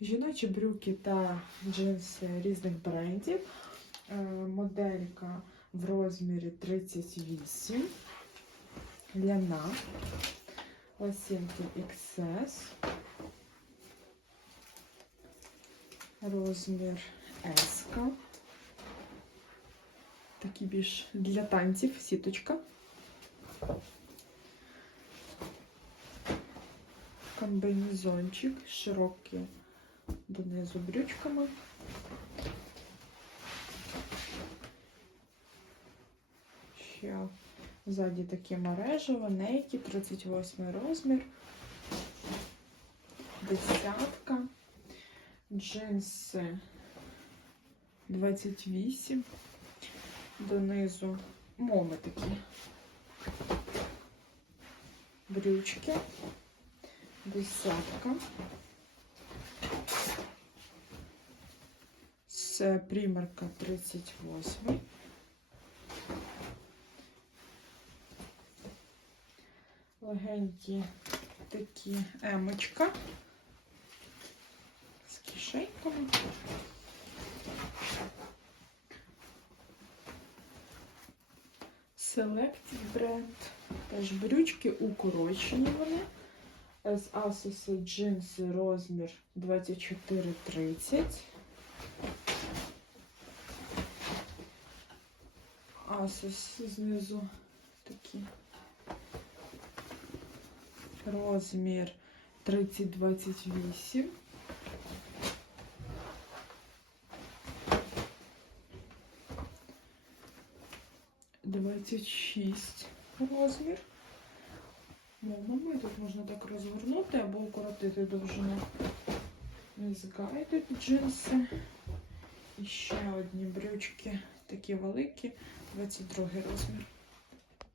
Жіночі брюки та джинси різних брендів. Е, Моделька в розмірі 38. Ляна. Лосінки XS. Розмір S. Такий більш для танців сіточка. Комбінезончик широкий донизу брючками. Ще ззаді таке мережево, нейкі, 38 розмір, десятка, джинси 28, донизу моми такі, брючки, десятка. Це примерка 38. Легенькі такі емочка з кишеньками. Selective бренд. Теж брючки укорочені вони. З Asos джинси розмір 24-30. Asos знизу такі. Розмір 30-28. Двадцять шість розмір. Мовними тут можна так розгорнути або укоротити довжину. Мізгайдед джинси. І ще одні брючки Такі великі, 22 розмір.